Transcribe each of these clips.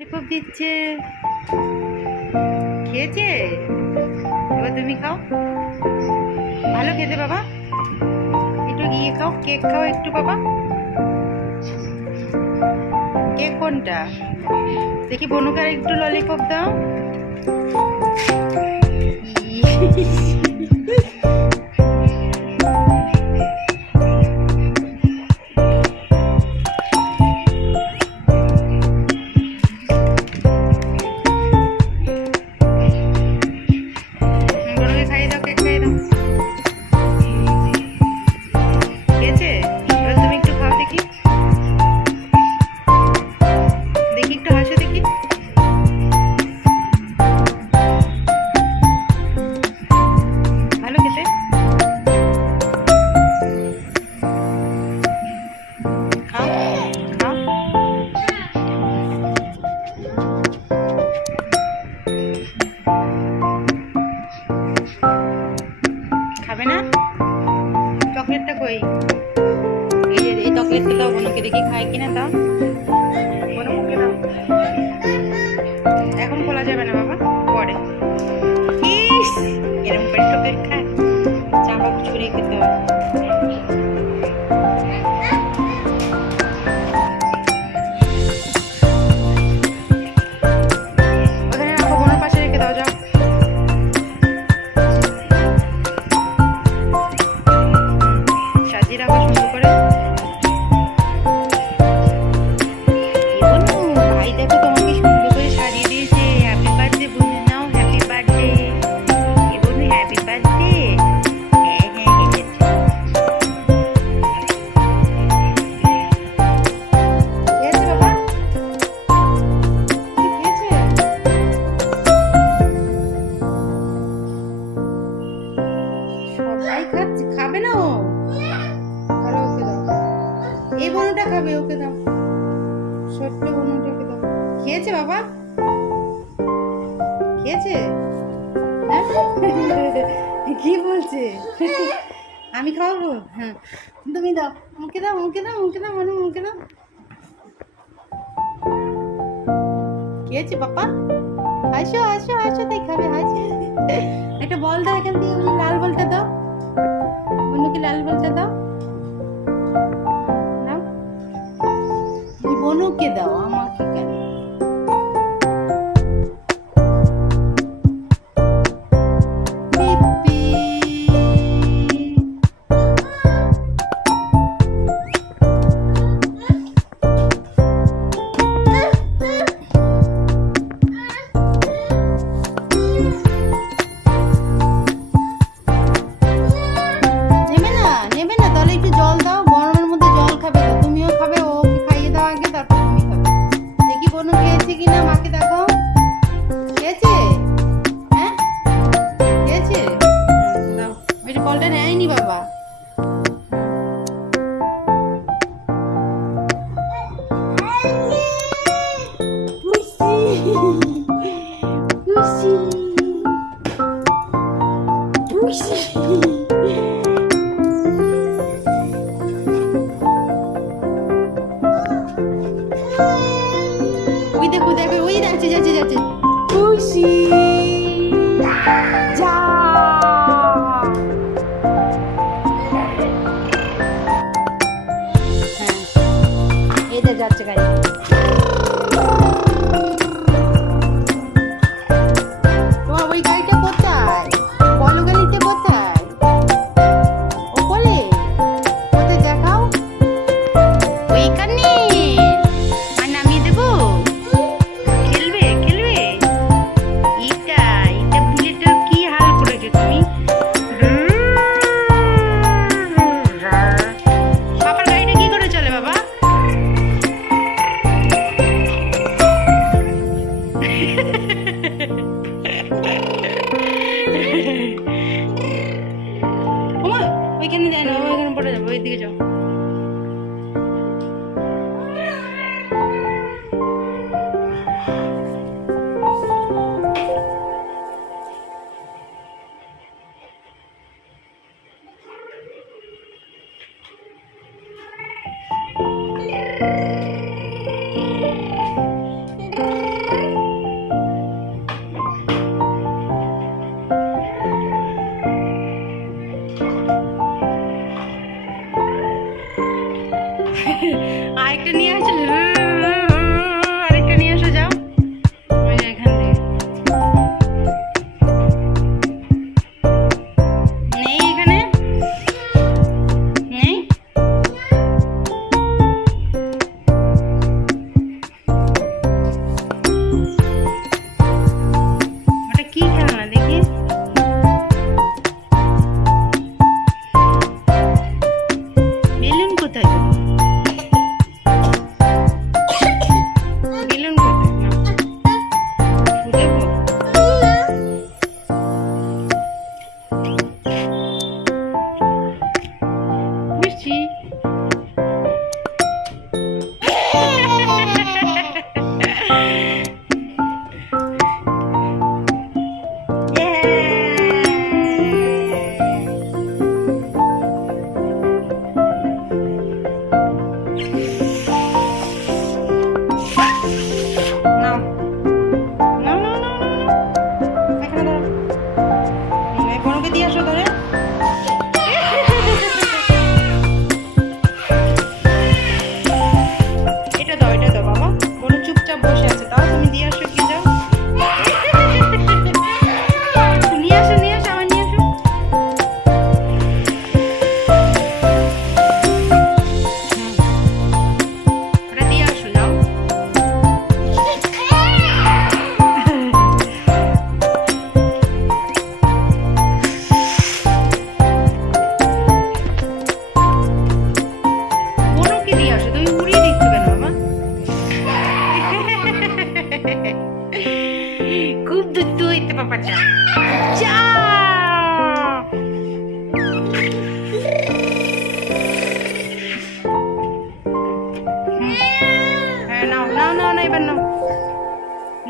Lollipop দিচ্ছে খেয়েছে? এবার তুমি খাও। ভালো খেতে বাবা। একটু গিয়ে খাও, কেক খাও একটু বাবা। কেক কোনটা? দেখি বনুকার একটু ললিপপ দাও। খোলা যাবে না এই বনুটা খাবে, ওকে দাও। ছোট্ট বনুটাকে দাও। খেয়েছে বাবা? খেয়েছে? হ্যাঁ? কি বলছে? আমি খাওয়াবো? হ্যাঁ। তুমি দাও। ওকে দাও ওকে দাও মুখে দাও মানে মুখে দাও। খেয়েছে পাপা আসো আসো আসো, তাই খাবে, আসো। একটা বল দাও এখান থেকে, লাল বলটা দাও। অন্যকে লাল বলটা দাও। অনুকে দাও ওই দেখো দেখো ওই যাচ্ছে যাচ্ছে যাচ্ছে। খুশি। যা। হ্যাঁ। এই যাচ্ছে গাড়ি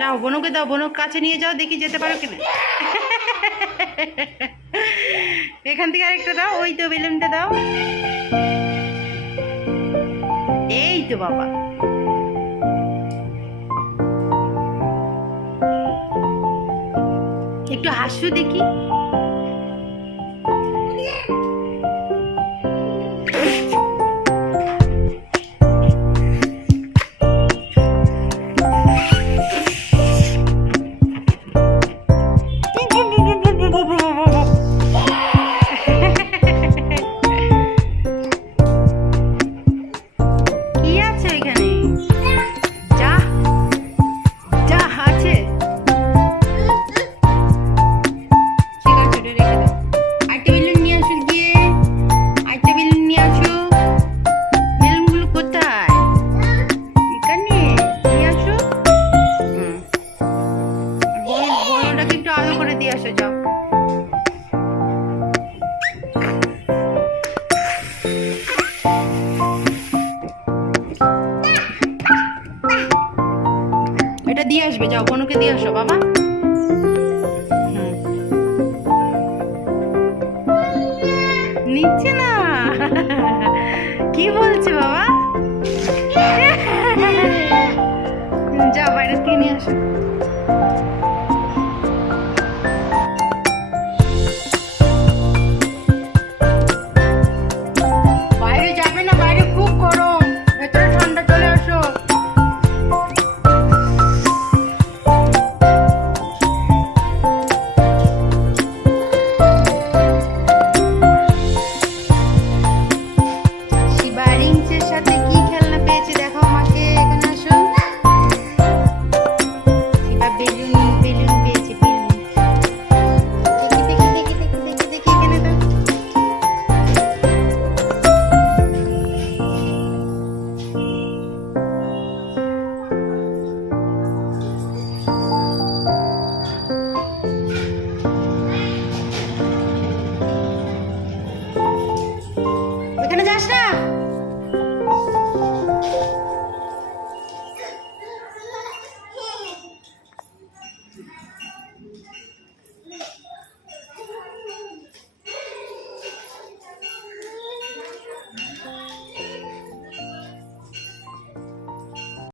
নাও বনুকে দাও বনুর কাছে নিয়ে যাও, দেখি যেতে পারো কিনা। এখান থেকে আরেকটা দাও, ওই তো বেলুনটা দাও। এই তো বাবা। একটু হাসু দেখি। আসবে, যাও, বনুকে দিয়ে আসো, বাবা। নিচ্ছে না। কি বলছে বাবা? যাও, বাইরে থেকে আসো। あ。